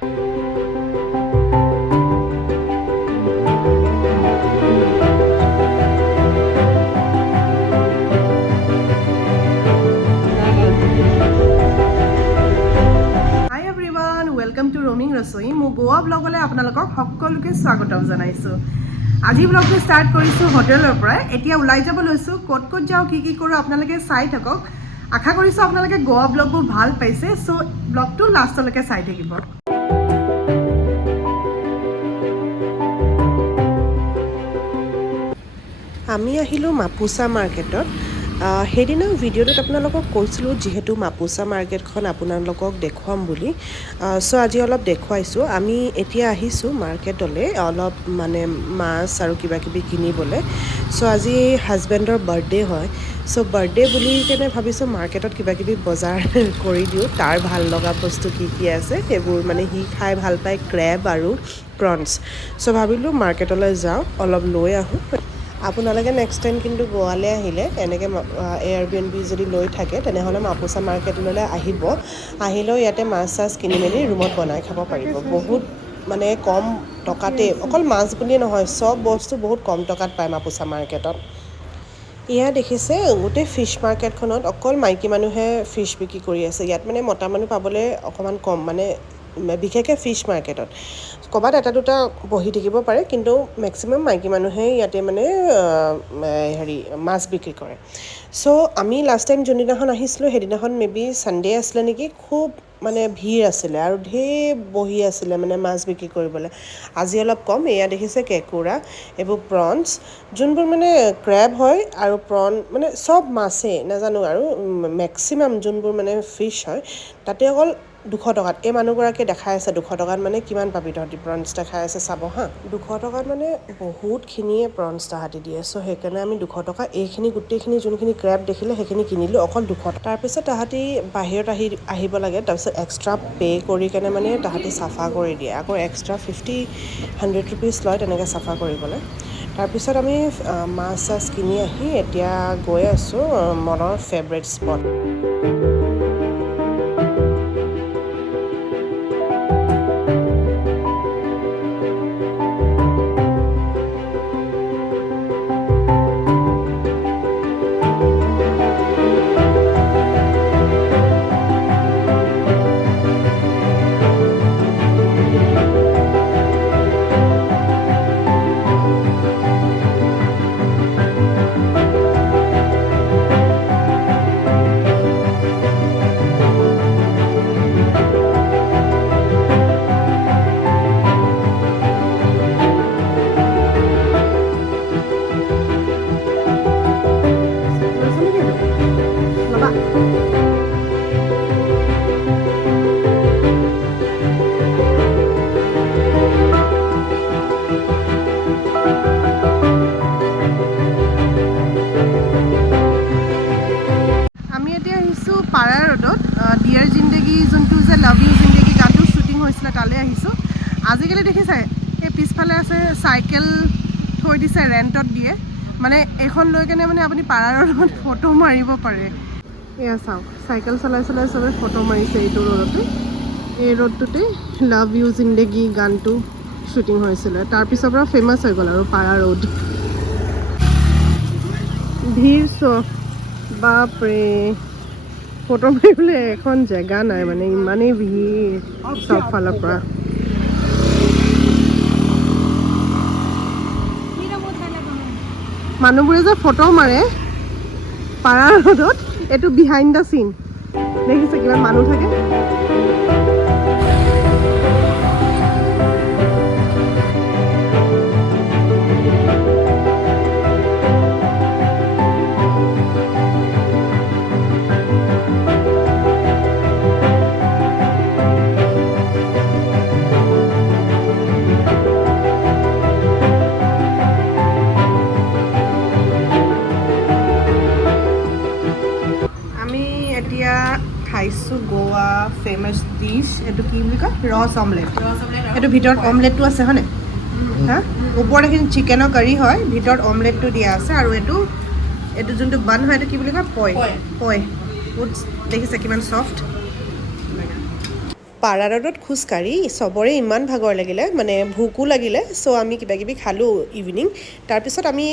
ৰচোই মো গোৱা ব্লগলে আপোনালোকক সকলোকে স্বাগতম জনাইছো। আজি ব্লগটো ষ্টাৰ্ট কৰিছো হোটেলৰ পৰা। এতিয়া ওলাই যাব লৈছো, ক'ত ক'ত যাও কি কি কৰো আপোনালোকে চাই থাকক। আশা কৰিছো আপোনালোকে গোৱা ব্লগবোৰ ভাল পাইছে, সো ব্লগটো লাষ্টলৈকে চাই থাকিব। আমি আহিলো মাপুসা মাৰ্কেটত। সেইদিনা ভিডিঅ'টোত আপোনালোকক কৈছিলোঁ যিহেতু মাপুসা মাৰ্কেটখন আপোনালোকক দেখুৱাম বুলি, চ' আজি অলপ দেখুৱাইছোঁ। আমি এতিয়া আহিছোঁ মাৰ্কেটলৈ অলপ মানে মাছ আৰু কিবা কিবি কিনিবলৈ। চ' আজি হাজবেণ্ডৰ বাৰ্থডে হয়, চ' বাৰ্থডে বুলি কেনে ভাবিছোঁ মাৰ্কেটত কিবা কিবি বজাৰ কৰি দিওঁ। তাৰ ভাল লগা বস্তু কি কি আছে সেইবোৰ, মানে সি খাই ভাল পায় ক্ৰেব আৰু প্ৰনছ। চ' ভাবিলোঁ মাৰ্কেটলৈ যাওঁ, অলপ লৈ আহোঁ। আপোনালোকে নেক্সট টাইম কিন্তু গোৱালৈ আহিলে এনেকৈ এয়াৰবিএনবি যদি লৈ থাকে তেনেহ'লে মাপুসা মাৰ্কেটলৈ আহিলেও ইয়াতে মাছ চাছ কিনি মেলি ৰুমত বনাই খাব পাৰিব। বহুত মানে কম টকাতে, অকল মাছ বুলিয়ে নহয় চব বস্তু বহুত কম টকাত পায় মাপুসা মাৰ্কেটত। ইয়াত দেখিছে গোটেই ফিছ মাৰ্কেটখনত অকল মাইকী মানুহে ফিছ বিক্ৰী কৰি আছে। ইয়াত মানে মতা মানুহ পাবলৈ অকণমান কম, মানে বিশেষকৈ ফিছ মাৰ্কেটত ক'ৰবাত এটা দুটা বহি থাকিব পাৰে, কিন্তু মেক্সিমাম মাইকী মানুহেই ইয়াতে মানে মাছ বিক্ৰী কৰে। চ' আমি লাষ্ট টাইম যোনদিনাখন আহিছিলোঁ সেইদিনাখন মেবি ছানডে আছিলে নেকি, খুব মানে ভিৰ আছিলে আৰু ঢেৰ বহি আছিলে মানে মাছ বিক্ৰী কৰিবলৈ। আজি অলপ কম। এয়া দেখিছে কেঁকুৰা, এইবোৰ প্ৰনছ, যোনবোৰ মানে ক্ৰেব হয় আৰু প্ৰন মানে চব মাছেই নাজানো আৰু মেক্সিমাম যোনবোৰ মানে ফিছ হয় তাতে অকল 200 টকাত। এই মানুহগৰাকীয়ে দেখাই আছে 200 টকাত মানে কিমান পাবি তহঁতি প্ৰনছ দেখাই আছে, চাব হা। 200 টকাত মানে বহুতখিনিয়ে প্ৰনছ তাহাঁতি দিয়ে। চ' সেইকাৰণে আমি 200 টকা এইখিনি গোটেইখিনি যোনখিনি ক্ৰেব দেখিলে সেইখিনি কিনিলোঁ অকল 200। তাৰপিছত তাহাঁতি বাহিৰত আহিব লাগে, তাৰপিছত এক্সট্ৰা পে' কৰি কেনে মানে তাহাঁতি চাফা কৰি দিয়ে, আকৌ এক্সট্ৰা 50-100 ৰুপিজ লয় তেনেকৈ চাফা কৰিবলৈ। তাৰপিছত আমি মাছ চাছ কিনি আহি এতিয়া গৈ আছোঁ মনৰ ফেভৰেট স্পট। আমি এতিয়া আহিছোঁ পাৰা ৰোডত, ডিয়াৰ জিন্দেগী যোনটো যে লাভ ইউ জিন্দেগী গানটো শ্বুটিং হৈছিলে তালৈ আহিছোঁ। আজিকালি দেখিছে এই পিছফালে আছে চাইকেল থৈ দিছে, ৰেণ্টত দিয়ে, মানে এইখন লৈ কেনে মানে আপুনি পাৰা ৰোডত ফটো মাৰিব পাৰে। এয়া চাওক, চাইকেল চলাই চলাই চবে ফটো মাৰিছে এইটো ৰোডতে। এই ৰোডটোতে লাভ ইউ জিন্দেগী গানটো শ্বুটিং হৈছিলে, তাৰপিছৰ পৰা ফেমাছ হৈ গ'ল আৰু পাৰা ৰোড। ভিৰ চব বাপৰে, ফটো মাৰিবলৈ এখন জেগা নাই, মানে ইমানেই ভিৰ চব ফালৰ পৰা। মানুহবোৰে যে ফটো মাৰে পাৰা ৰোডত, এইটো বিহাইণ্ড দ্য চিন। দেখিছে কিমান মানুহ থাকে। খাইছোঁ গোৱা ফেমাছ ডিছ, এইটো কি বুলি কয়, ৰছ অমলেট। এইটো ভিতৰত অমলেটটো আছে হয়নে? হা, ওপৰত এইখিনি চিকেনৰ কাৰী হয়, ভিতৰত অমলেটটো দিয়া আছে, আৰু এইটো যোনটো বান হয় এইটো কি বুলি কয়, পয়। বহুত দেখিছে কিমান চফ্ট। পাৰা ৰ'দত খোজকাঢ়ি চবৰে ইমান ভাগৰ লাগিলে মানে ভোকো লাগিলে চ' আমি কিবাকিবি খালোঁ ইভিনিং তাৰপিছত আমি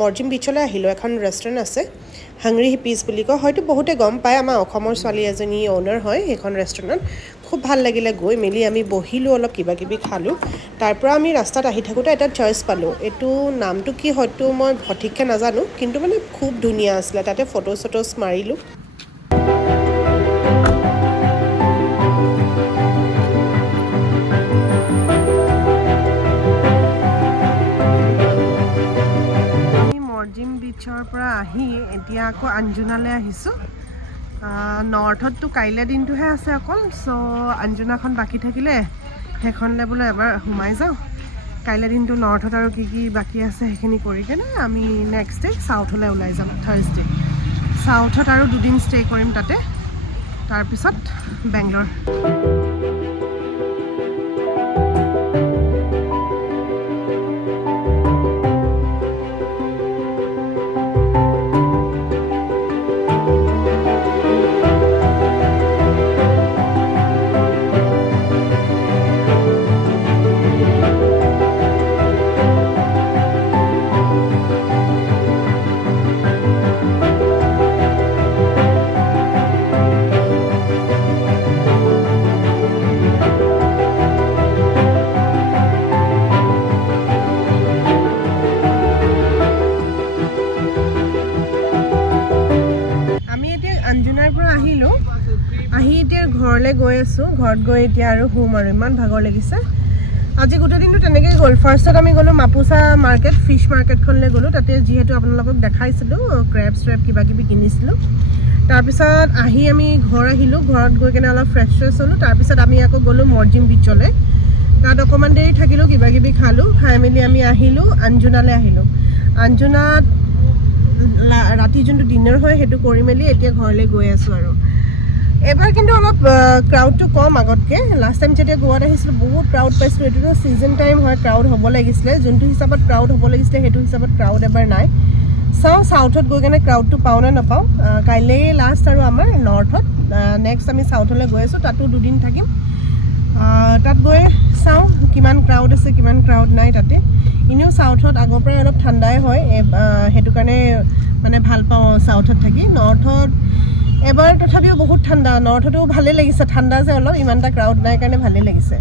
মৰ্জিম বিচলৈ আহিলোঁ এখন ৰেষ্টুৰেণ্ট আছে হাংৰি হিপিজ বুলি কয় হয়তো বহুতে গম পায় আমাৰ অসমৰ ছোৱালী এজনী অ'নাৰ হয় সেইখন ৰেষ্টুৰেণ্টত খুব ভাল লাগিলে গৈ মেলি আমি বহিলোঁ অলপ কিবাকিবি খালোঁ তাৰপৰা আমি ৰাস্তাত আহি থাকোঁতে এটা চাৰ্চ পালোঁ এইটো নামটো কি হয়তো মই সঠিককৈ নাজানো কিন্তু মানে খুব ধুনীয়া আছিলে তাতে ফটো চটোজ মাৰিলোঁ মৰ্জিম বিচৰ পৰা আহি এতিয়া আকৌ আঞ্জুনালৈ আহিছোঁ নৰ্থততো কাইলৈ দিনটোহে আছে অকল চ' আঞ্জুনাখন বাকী থাকিলে সেইখনলৈ বোলে এবাৰ সোমাই যাওঁ কাইলৈ দিনটো নৰ্থত আৰু কি বাকী আছে সেইখিনি কৰি কেনে আমি নেক্সট ডে চাউথলৈ ওলাই যাম থাৰ্ছডে চাউথত আৰু 2 দিন ষ্টে কৰিম তাতে তাৰপিছত বেংগলৰ আঞ্জুনাৰ পৰা আহিলোঁ আহি এতিয়া ঘৰলৈ গৈ আছোঁ ঘৰত গৈ এতিয়া আৰু শুম আৰু ইমান ভাগৰ লাগিছে আজি গোটেই দিনটো তেনেকৈ গ'ল ফাৰ্ষ্টত আমি গ'লোঁ মাপুচা মাৰ্কেট ফিছ মাৰ্কেটখনলৈ গ'লোঁ তাতে যিহেতু আপোনালোকক দেখাইছিলোঁ ক্ৰেব চ্ৰেব কিবাকিবি কিনিছিলোঁ তাৰপিছত আহি আমি ঘৰ আহিলোঁ ঘৰত গৈ কিনে অলপ ফ্ৰেছ হ'লোঁ তাৰপিছত আমি আকৌ গ'লোঁ মৰ্জিম বিচলৈ তাত অকণমান দেৰি থাকিলোঁ কিবাকিবি খালোঁ খাই মেলি আমি আহিলোঁ আঞ্জুনালৈ আহিলোঁ আঞ্জুনাত ৰাতি যোনটো ডিনাৰ হয় সেইটো কৰি মেলি এতিয়া ঘৰলৈ গৈ আছোঁ আৰু এবাৰ কিন্তু অলপ ক্ৰাউডটো কম আগতকৈ লাষ্ট টাইম যেতিয়া গোৱাত আহিছিলোঁ বহুত ক্ৰাউড পাইছিলোঁ এইটোতো ছিজন টাইম হয় ক্ৰাউড হ'ব লাগিছিলে যোনটো হিচাপত ক্ৰাউড হ'ব লাগিছিলে সেইটো হিচাপত ক্ৰাউড এবাৰ নাই চাওঁ চাউথত গৈ কেনে ক্ৰাউডটো পাওঁ নে নাপাওঁ কাইলৈ লাষ্ট আৰু আমাৰ নৰ্থত নেক্সট আমি চাউথলৈ গৈ আছোঁ তাতো 2 দিন থাকিম তাত গৈ চাওঁ কিমান ক্ৰাউড আছে কিমান ক্ৰাউড নাই তাতে এনেও চাউথত আগৰ পৰাই অলপ ঠাণ্ডাই হয় সেইটো কাৰণে মানে ভাল পাওঁ চাউথত থাকি নৰ্থত এবাৰ তথাপিও বহুত ঠাণ্ডা নৰ্থতো ভালেই লাগিছে ঠাণ্ডা যে অলপ ইমান এটা ক্ৰাউড নাই কাৰণে ভালেই লাগিছে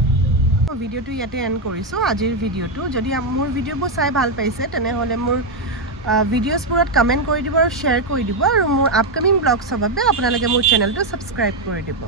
ভিডিঅ'টো ইয়াতে এণ্ড কৰিছোঁ আজিৰ ভিডিঅ'টো যদি মোৰ ভিডিঅ'বোৰ চাই ভাল পাইছে তেনেহ'লে মোৰ ভিডিঅ'ছবোৰত কমেণ্ট কৰি দিব আৰু শ্বেয়াৰ কৰি দিব আৰু মোৰ আপকামিং ব্লগছৰ বাবে আপোনালোকে মোৰ চেনেলটো ছাবস্ক্ৰাইব কৰি দিব